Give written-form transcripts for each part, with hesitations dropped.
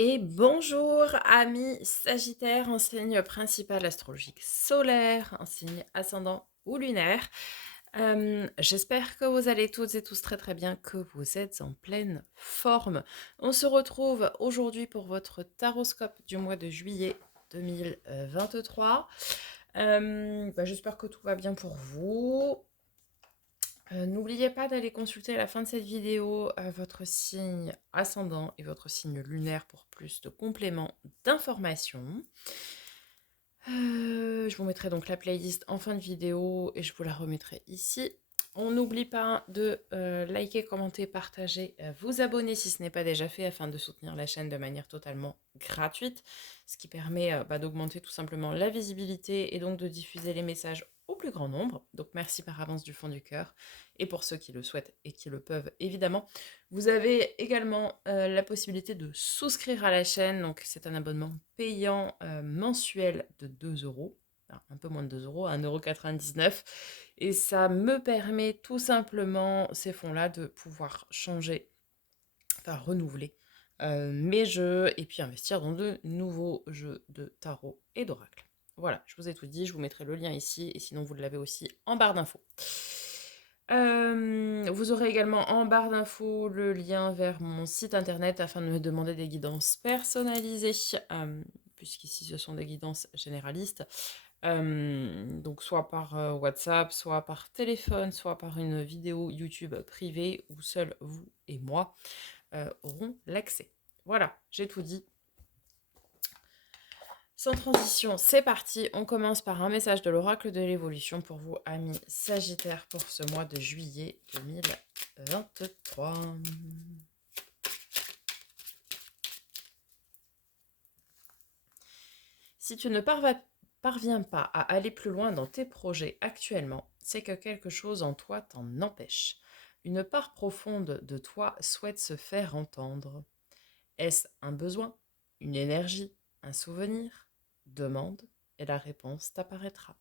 Et bonjour, amis Sagittaire, en signe principal astrologique solaire, en signe ascendant ou lunaire. J'espère que vous allez toutes et tous très très bien, que vous êtes en pleine forme. On se retrouve aujourd'hui pour votre taroscope du mois de juillet 2023. J'espère que tout va bien pour vous. N'oubliez pas d'aller consulter à la fin de cette vidéo votre signe ascendant et votre signe lunaire pour plus de compléments d'informations. Je vous mettrai donc la playlist en fin de vidéo et je vous la remettrai ici. On n'oublie pas de liker, commenter, partager, vous abonner si ce n'est pas déjà fait afin de soutenir la chaîne de manière totalement gratuite, ce qui permet d'augmenter tout simplement la visibilité et donc de diffuser les messages au plus grand nombre. Donc merci par avance du fond du cœur. Et pour ceux qui le souhaitent et qui le peuvent évidemment, vous avez également la possibilité de souscrire à la chaîne. Donc c'est un abonnement payant mensuel de 2 euros. Un peu moins de 2 euros, 1,99 €. Et ça me permet tout simplement, ces fonds-là, de pouvoir changer, enfin renouveler mes jeux et puis investir dans de nouveaux jeux de tarot et d'oracle. Voilà, je vous ai tout dit, je vous mettrai le lien ici et sinon vous l'avez aussi en barre d'infos. Vous aurez également en barre d'infos le lien vers mon site internet afin de me demander des guidances personnalisées, puisqu'ici ce sont des guidances généralistes. Donc soit par WhatsApp, soit par téléphone, soit par une vidéo YouTube privée où seuls vous et moi auront l'accès. Voilà, j'ai tout dit. Sans transition, c'est parti. On commence par un message de l'oracle de l'évolution pour vous, amis Sagittaires, pour ce mois de juillet 2023. Si tu ne parviens pas à aller plus loin dans tes projets actuellement, c'est que quelque chose en toi t'en empêche. Une part profonde de toi souhaite se faire entendre. Est-ce un besoin, une énergie, un souvenir? Demande et la réponse t'apparaîtra.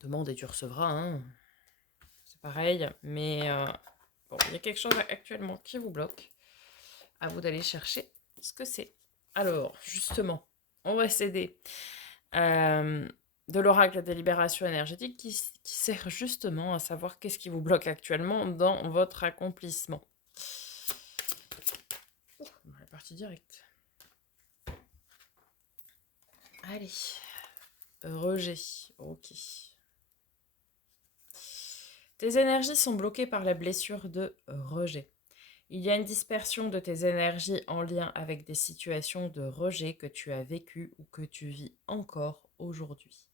Demande et tu recevras, hein. C'est pareil, mais bon, il y a quelque chose actuellement qui vous bloque. À vous d'aller chercher ce que c'est. Alors, justement, on va s'aider de l'oracle des libérations énergétiques qui sert justement à savoir qu'est-ce qui vous bloque actuellement dans votre accomplissement. On est parti direct. Allez, rejet, ok. Tes énergies sont bloquées par la blessure de rejet. Il y a une dispersion de tes énergies en lien avec des situations de rejet que tu as vécues ou que tu vis encore aujourd'hui.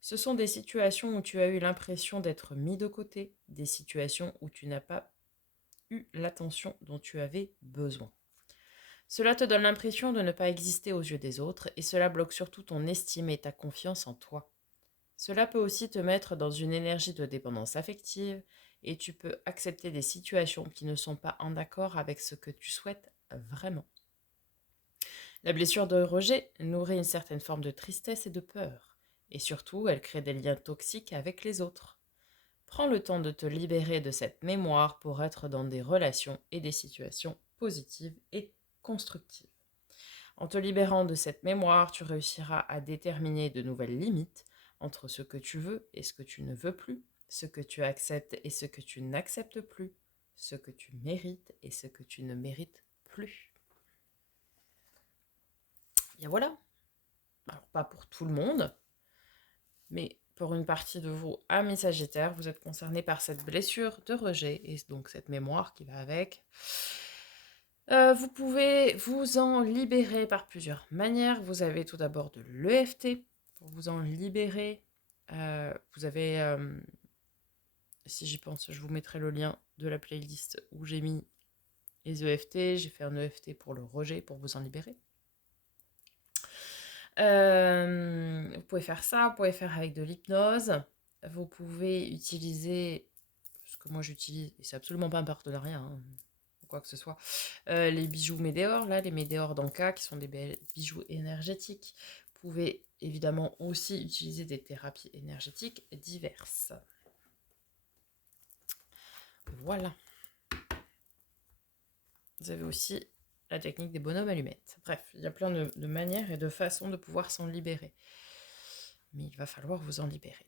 Ce sont des situations où tu as eu l'impression d'être mis de côté, des situations où tu n'as pas eu l'attention dont tu avais besoin. Cela te donne l'impression de ne pas exister aux yeux des autres et cela bloque surtout ton estime et ta confiance en toi. Cela peut aussi te mettre dans une énergie de dépendance affective et tu peux accepter des situations qui ne sont pas en accord avec ce que tu souhaites vraiment. La blessure de rejet nourrit une certaine forme de tristesse et de peur, et surtout elle crée des liens toxiques avec les autres. Prends le temps de te libérer de cette mémoire pour être dans des relations et des situations positives et constructives. En te libérant de cette mémoire, tu réussiras à déterminer de nouvelles limites entre ce que tu veux et ce que tu ne veux plus, ce que tu acceptes et ce que tu n'acceptes plus, ce que tu mérites et ce que tu ne mérites plus. Et voilà. Alors, pas pour tout le monde, mais pour une partie de vous, amis Sagittaires, vous êtes concernés par cette blessure de rejet et donc cette mémoire qui va avec. Vous pouvez vous en libérer par plusieurs manières. Vous avez tout d'abord de l'EFT pour vous en libérer. Vous avez, si j'y pense, je vous mettrai le lien de la playlist où j'ai mis les EFT. J'ai fait un EFT pour le rejet pour vous en libérer. Vous pouvez faire ça, vous pouvez faire avec de l'hypnose. Vous pouvez utiliser, ce que moi j'utilise, et c'est absolument pas un partenariat, hein, quoi que ce soit, les bijoux Médéor, là, les Médéor d'Anka, qui sont des bijoux énergétiques. Vous pouvez évidemment aussi utiliser des thérapies énergétiques diverses. Voilà. Vous avez aussi la technique des bonhommes allumettes. Bref, il y a plein de manières et de façons de pouvoir s'en libérer. Mais il va falloir vous en libérer.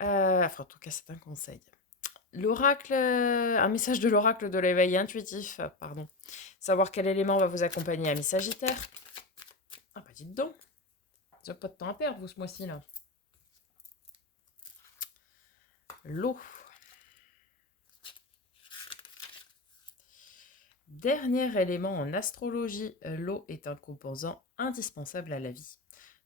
Enfin, en tout cas, c'est un conseil. L'oracle, un message de l'oracle de l'éveil intuitif, pardon. Savoir quel élément va vous accompagner, ami Sagittaire. Ah bah dites donc, vous n'avez pas de temps à perdre, vous, ce mois-ci, là. L'eau. Dernier élément en astrologie, l'eau est un composant indispensable à la vie.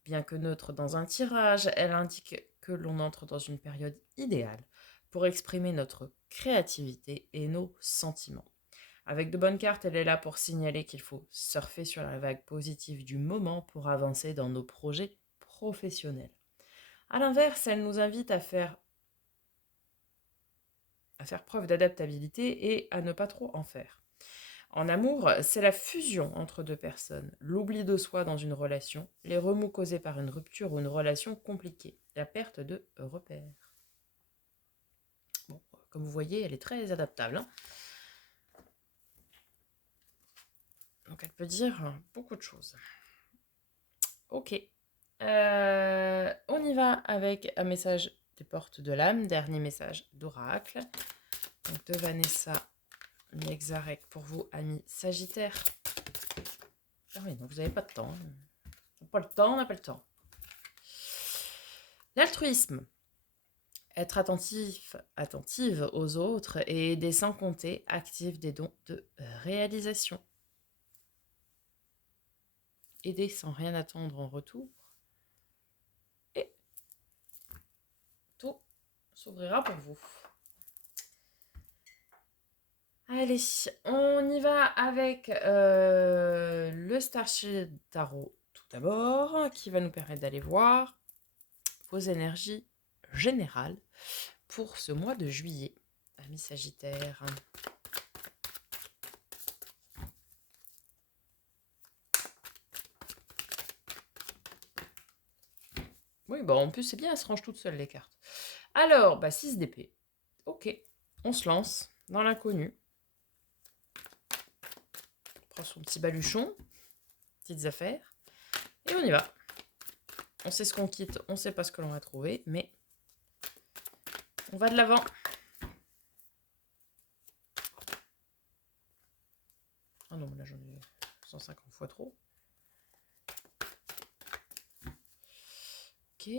Bien que neutre dans un tirage, elle indique que l'on entre dans une période idéale pour exprimer notre créativité et nos sentiments. Avec de bonnes cartes, elle est là pour signaler qu'il faut surfer sur la vague positive du moment pour avancer dans nos projets professionnels. A l'inverse, elle nous invite à faire preuve d'adaptabilité et à ne pas trop en faire. En amour, c'est la fusion entre deux personnes, l'oubli de soi dans une relation, les remous causés par une rupture ou une relation compliquée, la perte de repères. Bon, comme vous voyez, elle est très adaptable. Hein. Donc elle peut dire beaucoup de choses. Ok. On y va avec un message des portes de l'âme, dernier message d'oracle. Donc de Vanessa Nexarek pour vous, amis Sagittaire. Ah oui, donc vous n'avez pas de temps. On n'a pas le temps, on n'a pas le temps. L'altruisme. Être attentive aux autres et aider sans compter, active des dons de réalisation. Aider sans rien attendre en retour. Et tout s'ouvrira pour vous. Allez, on y va avec le Starship Tarot tout d'abord, qui va nous permettre d'aller voir vos énergies générales pour ce mois de juillet, amis Sagittaire. Oui, bah en plus c'est bien, elles se rangent toutes seules les cartes. Alors, 6 d'épée. Ok, on se lance dans l'inconnu. On prend son petit baluchon, petites affaires, et on y va. On sait ce qu'on quitte, on sait pas ce que l'on va trouver, mais on va de l'avant. Ah non, là j'en ai 150 fois trop. Ok.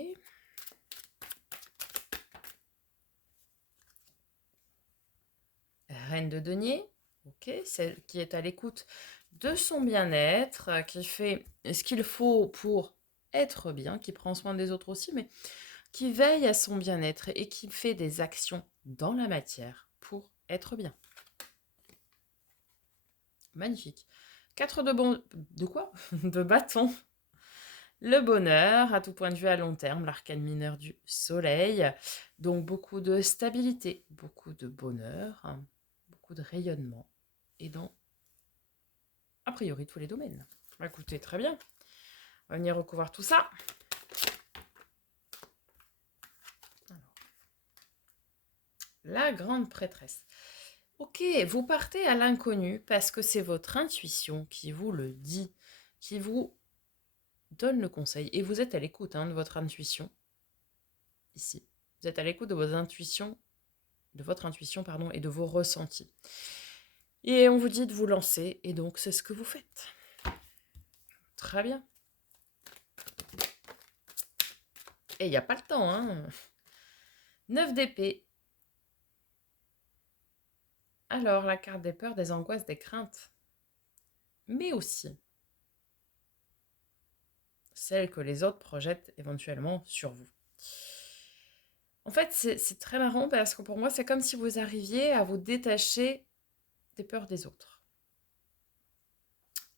Reine de denier. Ok, celle qui est à l'écoute de son bien-être, qui fait ce qu'il faut pour être bien, qui prend soin des autres aussi, mais qui veille à son bien-être et qui fait des actions dans la matière pour être bien. Magnifique. 4 de quoi De bâton. Le bonheur, à tout point de vue à long terme, l'arcane mineur du soleil. Donc beaucoup de stabilité, beaucoup de bonheur, beaucoup de rayonnement. Et dans, a priori, tous les domaines. Écoutez, très bien. On va venir recouvrir tout ça. Alors, la grande prêtresse. Ok, vous partez à l'inconnu parce que c'est votre intuition qui vous le dit, qui vous donne le conseil. Et vous êtes à l'écoute de votre intuition. Ici. Vous êtes à l'écoute de votre intuition, et de vos ressentis. Et on vous dit de vous lancer, et donc c'est ce que vous faites. Très bien. Et il n'y a pas le temps, hein. 9 d'épée. Alors, la carte des peurs, des angoisses, des craintes. Mais aussi celles que les autres projettent éventuellement sur vous. En fait, c'est très marrant parce que pour moi, c'est comme si vous arriviez à vous détacher des peurs des autres.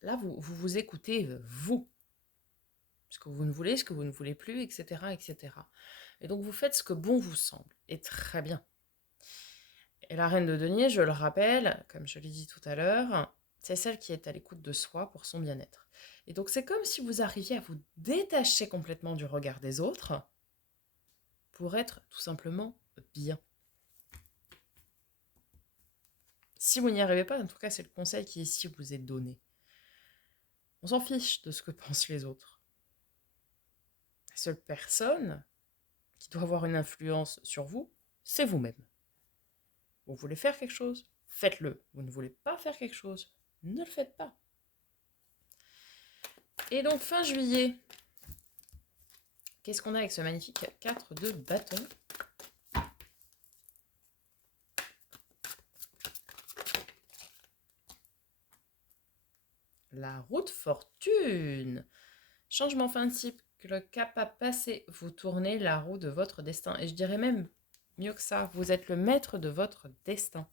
Là, vous écoutez, vous. Ce que vous ne voulez, ce que vous ne voulez plus, etc., etc. Et donc, vous faites ce que bon vous semble. Et très bien. Et la reine de denier, je le rappelle, comme je l'ai dit tout à l'heure, c'est celle qui est à l'écoute de soi pour son bien-être. Et donc, c'est comme si vous arriviez à vous détacher complètement du regard des autres pour être tout simplement bien. Si vous n'y arrivez pas, en tout cas, c'est le conseil qui ici vous est donné. On s'en fiche de ce que pensent les autres. La seule personne qui doit avoir une influence sur vous, c'est vous-même. Vous voulez faire quelque chose, faites-le. Vous ne voulez pas faire quelque chose, ne le faites pas. Et donc, fin juillet, qu'est-ce qu'on a avec ce magnifique 4 de bâton? La roue de fortune. Changement fin de cycle, le cap à passer, vous tournez la roue de votre destin. Et je dirais même mieux que ça, vous êtes le maître de votre destin.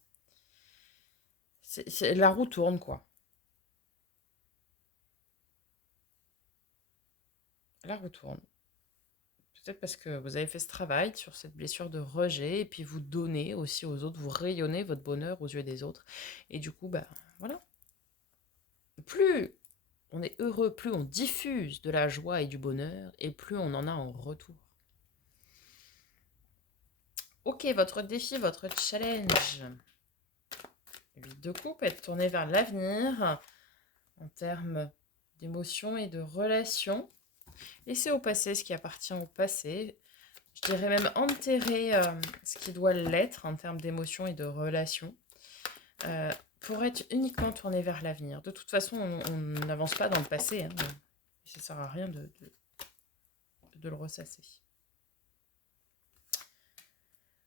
La roue tourne, quoi. La roue tourne. Peut-être parce que vous avez fait ce travail sur cette blessure de rejet, et puis vous donnez aussi aux autres, vous rayonnez votre bonheur aux yeux des autres. Et du coup, voilà. Plus on est heureux, plus on diffuse de la joie et du bonheur, et plus on en a en retour. Ok, votre défi, votre challenge. 8 de coupe, être tourné vers l'avenir en termes d'émotions et de relations. Laissez au passé ce qui appartient au passé. Je dirais même enterrer ce qui doit l'être en termes d'émotions et de relations. Pour être uniquement tourné vers l'avenir. De toute façon, on n'avance pas dans le passé. Hein, ça ne sert à rien de le ressasser.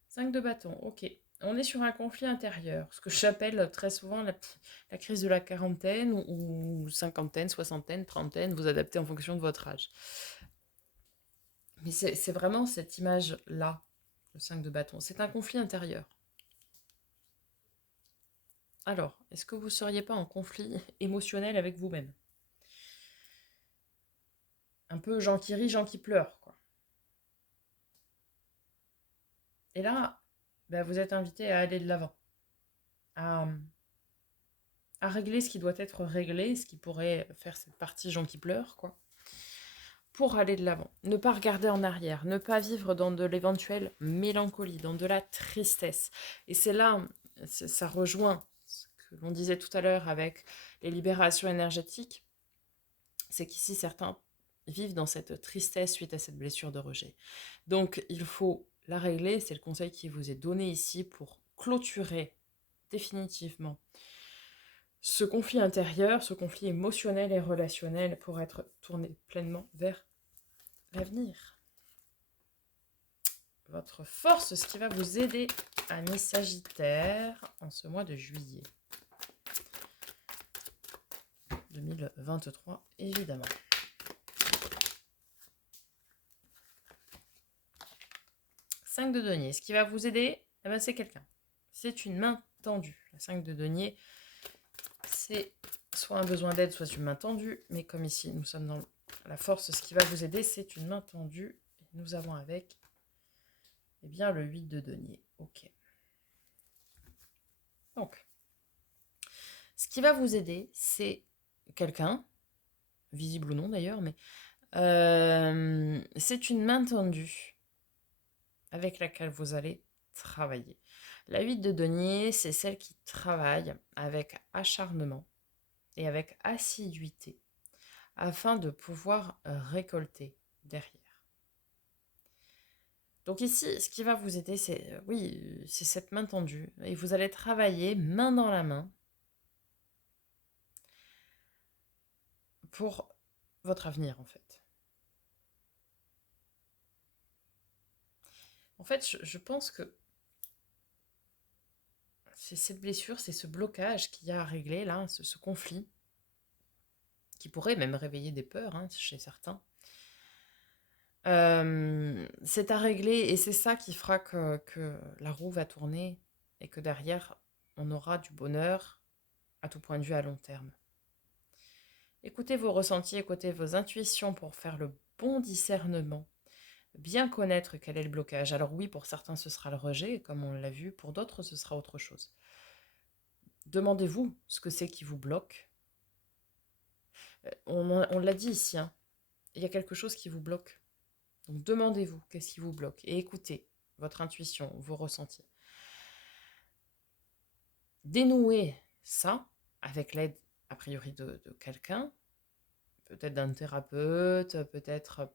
5 de bâton, ok. On est sur un conflit intérieur, ce que j'appelle très souvent la crise de la quarantaine ou cinquantaine, soixantaine, trentaine, vous adaptez en fonction de votre âge. Mais c'est vraiment cette image-là, le 5 de bâton. C'est un conflit intérieur. Alors, est-ce que vous ne seriez pas en conflit émotionnel avec vous-même? Un peu Jean qui rit, Jean qui pleure, quoi. Et là, vous êtes invité à aller de l'avant, à régler ce qui doit être réglé, ce qui pourrait faire cette partie Jean qui pleure, quoi, pour aller de l'avant. Ne pas regarder en arrière, ne pas vivre dans de l'éventuelle mélancolie, dans de la tristesse. Et c'est là, ça rejoint ce que l'on disait tout à l'heure avec les libérations énergétiques, c'est qu'ici, certains vivent dans cette tristesse suite à cette blessure de rejet. Donc, il faut la régler, c'est le conseil qui vous est donné ici pour clôturer définitivement ce conflit intérieur, ce conflit émotionnel et relationnel pour être tourné pleinement vers l'avenir. Votre force, ce qui va vous aider, amis Sagittaire, en ce mois de juillet 2023, évidemment. Cinq de denier, ce qui va vous aider, c'est quelqu'un. C'est une main tendue. La 5 de denier, c'est soit un besoin d'aide, soit une main tendue. Mais comme ici, nous sommes dans la force, ce qui va vous aider, c'est une main tendue. Et nous avons avec, le 8 de denier. Ok. Donc, ce qui va vous aider, c'est quelqu'un, visible ou non d'ailleurs, mais c'est une main tendue avec laquelle vous allez travailler. La 8 de denier, c'est celle qui travaille avec acharnement et avec assiduité afin de pouvoir récolter derrière. Donc ici, ce qui va vous aider, c'est cette main tendue. Et vous allez travailler main dans la main pour votre avenir, en fait. En fait, je pense que c'est cette blessure, c'est ce blocage qu'il y a à régler, là, ce conflit, qui pourrait même réveiller des peurs chez certains. C'est à régler et c'est ça qui fera que la roue va tourner et que derrière, on aura du bonheur à tout point de vue à long terme. Écoutez vos ressentis, écoutez vos intuitions pour faire le bon discernement, bien connaître quel est le blocage. Alors oui, pour certains, ce sera le rejet, comme on l'a vu, pour d'autres, ce sera autre chose. Demandez-vous ce que c'est qui vous bloque. On l'a dit ici, il y a quelque chose qui vous bloque. Donc demandez-vous qu'est-ce qui vous bloque et écoutez votre intuition, vos ressentis. dénouer ça avec l'aide, a priori, de quelqu'un, peut-être d'un thérapeute, peut-être,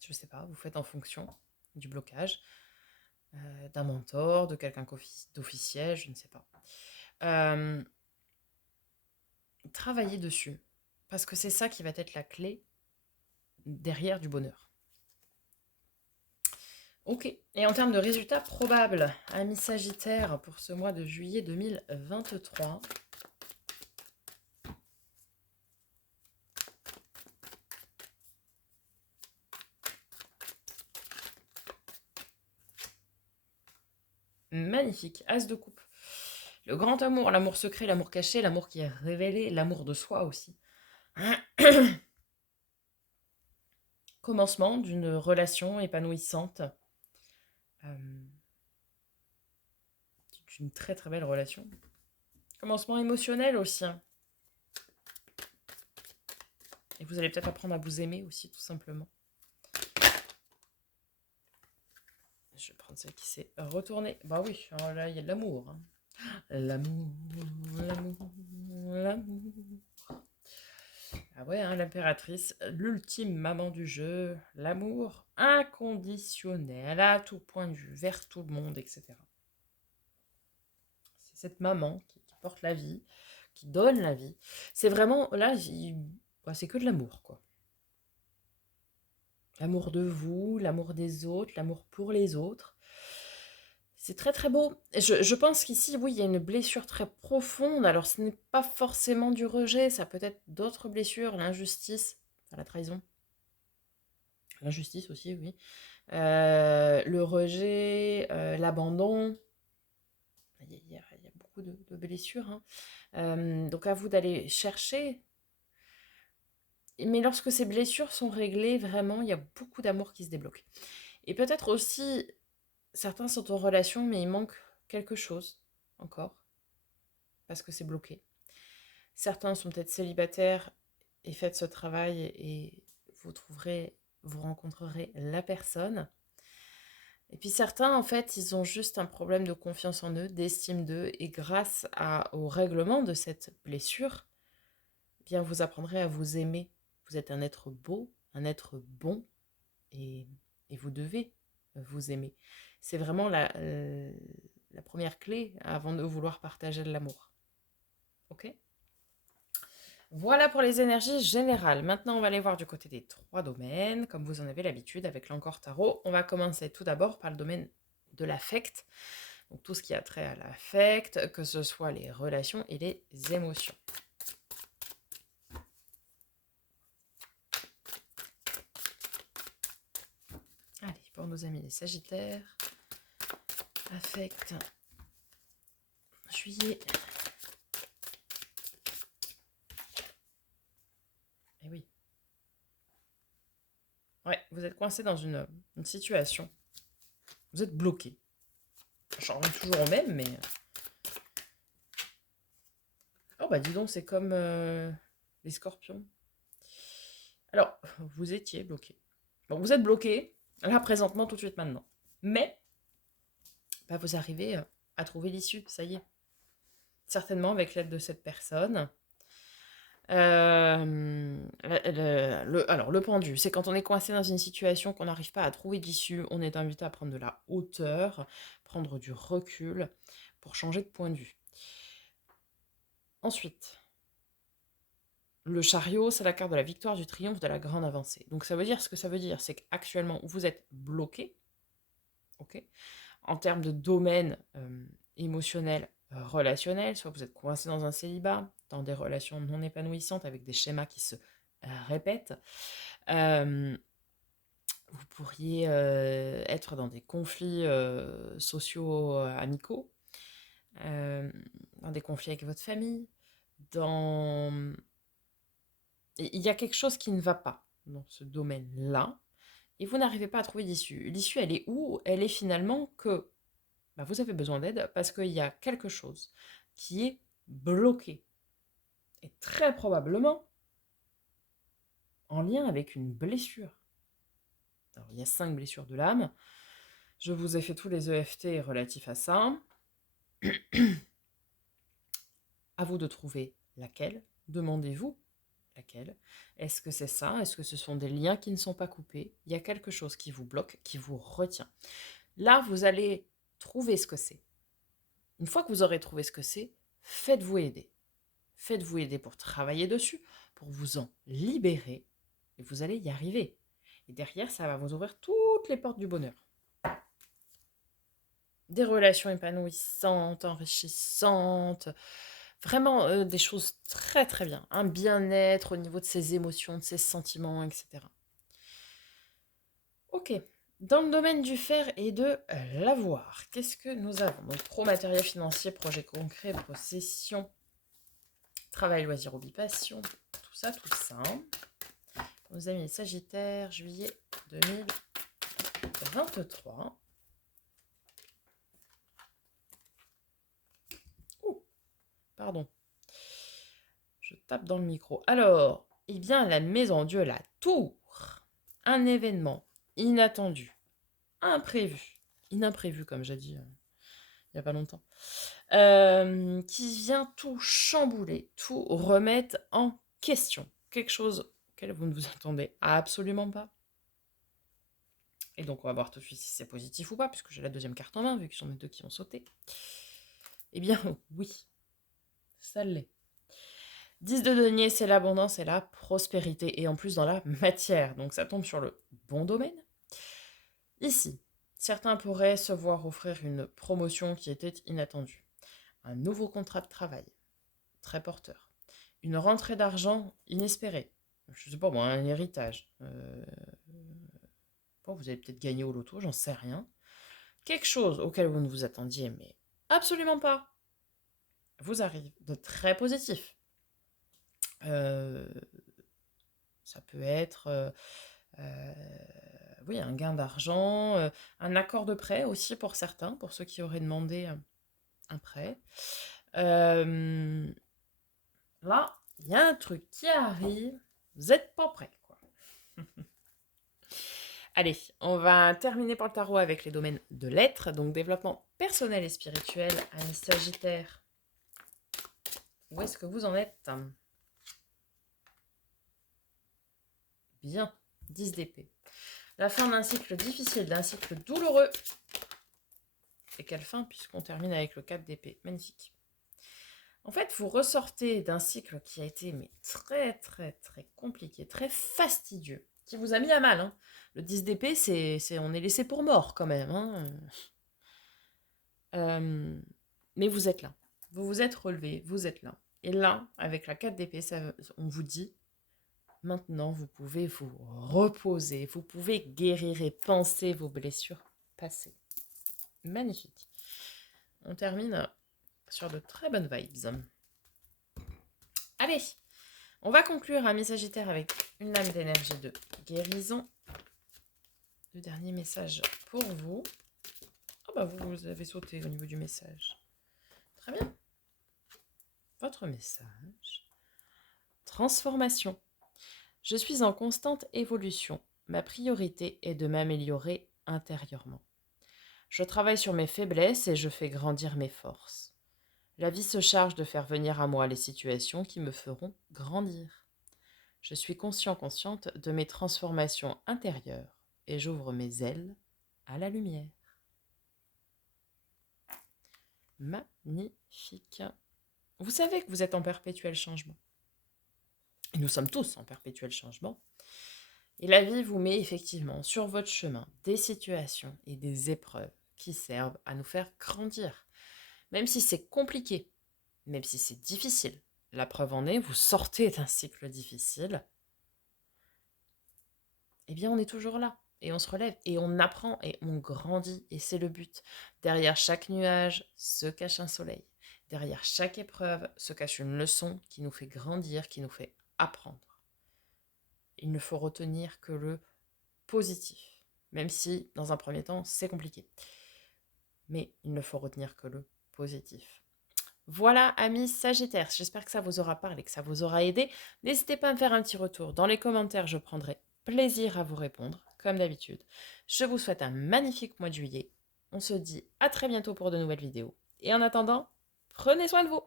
je sais pas, vous faites en fonction du blocage, d'un mentor, de quelqu'un d'officiel, je ne sais pas. Euh, Travaillez dessus, parce que c'est ça qui va être la clé derrière du bonheur. Ok, et en termes de résultats probables, amis Sagittaire, pour ce mois de juillet 2023, magnifique, As de coupe. Le grand amour, l'amour secret, l'amour caché, l'amour qui est révélé, l'amour de soi aussi. Commencement d'une relation épanouissante, d'une très très belle relation. Commencement émotionnel aussi. Et vous allez peut-être apprendre à vous aimer aussi, tout simplement. Je vais prendre celle qui s'est retournée. Bah oui, alors là, il y a de l'amour. Hein. L'amour, l'amour, l'amour. Ah ouais, hein, l'impératrice, l'ultime maman du jeu, l'amour inconditionnel, à tout point de vue, vers tout le monde, etc. C'est cette maman qui porte la vie, qui donne la vie. C'est vraiment, là, bah, c'est que de l'amour, quoi. L'amour de vous, l'amour des autres, l'amour pour les autres. C'est très très beau. Je pense qu'ici, oui, il y a une blessure très profonde. Alors, ce n'est pas forcément du rejet, ça peut être d'autres blessures, l'injustice, enfin, la trahison. L'injustice aussi, oui. Le rejet, l'abandon. Il y a beaucoup de blessures. Hein. Donc, à vous d'aller chercher. Mais lorsque ces blessures sont réglées, vraiment, il y a beaucoup d'amour qui se débloque. Et peut-être aussi, certains sont en relation, mais il manque quelque chose encore, parce que c'est bloqué. Certains sont peut-être célibataires et faites ce travail et vous rencontrerez la personne. Et puis certains, en fait, ils ont juste un problème de confiance en eux, d'estime d'eux, et grâce au règlement de cette blessure, eh bien vous apprendrez à vous aimer. Vous êtes un être beau, un être bon, et, et vous devez vous aimer. C'est vraiment la première clé avant de vouloir partager de l'amour. Ok ? Voilà pour les énergies générales. Maintenant, on va aller voir du côté des 3 domaines, comme vous en avez l'habitude avec l'Encore Tarot. On va commencer tout d'abord par le domaine de l'affect. Donc tout ce qui a trait à l'affect, que ce soit les relations et les émotions. Allez, pour nos amis les Sagittaires, affect, juillet. Et oui. Ouais, vous êtes coincé dans une situation. Vous êtes bloqué. J'en reviens toujours au même, mais... Oh bah dis donc, c'est comme les scorpions. Alors, vous étiez bloqué. Bon, vous êtes bloqué, là, présentement, tout de suite, maintenant. Mais, bah, vous arrivez à trouver l'issue, ça y est. Certainement avec l'aide de cette personne. Alors, le pendu, c'est quand on est coincé dans une situation qu'on n'arrive pas à trouver d'issue, on est invité à prendre de la hauteur, prendre du recul pour changer de point de vue. Ensuite, le chariot, c'est la carte de la victoire, du triomphe, de la grande avancée. Donc ça veut dire, ce que ça veut dire, c'est qu'actuellement, vous êtes bloqué, ok, en termes de domaine émotionnel, relationnel, soit vous êtes coincé dans un célibat, dans des relations non épanouissantes avec des schémas qui se répètent. Vous pourriez être dans des conflits sociaux amicaux, dans des conflits avec votre famille, dans... Il y a quelque chose qui ne va pas dans ce domaine-là, et vous n'arrivez pas à trouver d'issue. L'issue, elle est où? Elle est finalement que bah, vous avez besoin d'aide parce qu'il y a quelque chose qui est bloqué. Et très probablement en lien avec une blessure. Alors, il y a 5 blessures de l'âme. Je vous ai fait tous les EFT relatifs à ça. À vous de trouver laquelle. Demandez-vous laquelle. Est-ce que c'est ça? Est-ce que ce sont des liens qui ne sont pas coupés? Il y a quelque chose qui vous bloque, qui vous retient. Là, vous allez trouver ce que c'est. Une fois que vous aurez trouvé ce que c'est, faites-vous aider. Faites-vous aider pour travailler dessus, pour vous en libérer, et vous allez y arriver. Et derrière, ça va vous ouvrir toutes les portes du bonheur. Des relations épanouissantes, enrichissantes, vraiment des choses très très bien. Un bien-être au niveau de ses émotions, de ses sentiments, etc. Ok. Dans le domaine du faire et de l'avoir, qu'est-ce que nous avons? Donc, pro, matériel financier, projet concret, possession, travail, loisir, hobby, passion, tout ça, tout ça. Nos amis Sagittaire, juillet 2023. Ouh, pardon. Je tape dans le micro. Alors, eh bien, la maison de la tour. Un événement inattendu, imprévu, inimprévu, comme j'ai dit il n'y a pas longtemps, qui vient tout chambouler, tout remettre en question. Quelque chose auquel vous ne vous attendez absolument pas. Et donc, on va voir tout de suite si c'est positif ou pas, puisque j'ai la deuxième carte en main, vu que ce sont les deux qui ont sauté. Eh bien, oui, ça l'est. 10 de denier, c'est l'abondance et la prospérité, et en plus dans la matière. Donc, ça tombe sur le bon domaine. Ici, certains pourraient se voir offrir une promotion qui était inattendue. Un nouveau contrat de travail, très porteur. Une rentrée d'argent inespérée. Je ne sais pas moi, un héritage. Bon, vous avez peut-être gagné au loto, j'en sais rien. Quelque chose auquel vous ne vous attendiez, mais absolument pas, vous arrive de très positif. Ça peut être oui, un gain d'argent, un accord de prêt aussi pour certains, pour ceux qui auraient demandé un prêt. Là, il y a un truc qui arrive, vous n'êtes pas prêts, quoi. Allez, on va terminer pour le tarot avec les domaines de l'être, donc développement personnel et spirituel. Amis Sagittaire, où est-ce que vous en êtes? Bien, 10 d'épée. La fin d'un cycle difficile, d'un cycle douloureux. Et quelle fin, puisqu'on termine avec le 4 d'épée. Magnifique. En fait, vous ressortez d'un cycle qui a été mais très, très, très compliqué, très fastidieux, qui vous a mis à mal. Hein. Le 10 d'épée, on est laissé pour mort quand même. Hein. Mais vous êtes là. Vous vous êtes relevé, vous êtes là. Et là, avec la 4 d'épée, on vous dit, maintenant, vous pouvez vous reposer, vous pouvez guérir et penser vos blessures passées. Magnifique. On termine sur de très bonnes vibes. Allez, on va conclure, amis Sagittaire, avec une lame d'énergie de guérison. Le dernier message pour vous. Oh bah vous avez sauté au niveau du message. Très bien. Votre message. Transformation. Je suis en constante évolution. Ma priorité est de m'améliorer intérieurement. Je travaille sur mes faiblesses et je fais grandir mes forces. La vie se charge de faire venir à moi les situations qui me feront grandir. Je suis consciente de mes transformations intérieures et j'ouvre mes ailes à la lumière. Magnifique. Vous savez que vous êtes en perpétuel changement. Et nous sommes tous en perpétuel changement. Et la vie vous met effectivement sur votre chemin des situations et des épreuves qui servent à nous faire grandir. Même si c'est compliqué, même si c'est difficile. La preuve en est, vous sortez d'un cycle difficile. Eh bien, on est toujours là. Et on se relève. Et on apprend et on grandit. Et c'est le but. Derrière chaque nuage se cache un soleil. Derrière chaque épreuve se cache une leçon qui nous fait grandir, qui nous fait apprendre. Il ne faut retenir que le positif. Même si, dans un premier temps, c'est compliqué. Mais il ne faut retenir que le positif. Voilà, amis Sagittaires, j'espère que ça vous aura parlé, que ça vous aura aidé. N'hésitez pas à me faire un petit retour dans les commentaires, je prendrai plaisir à vous répondre, comme d'habitude. Je vous souhaite un magnifique mois de juillet. On se dit à très bientôt pour de nouvelles vidéos. Et en attendant, prenez soin de vous.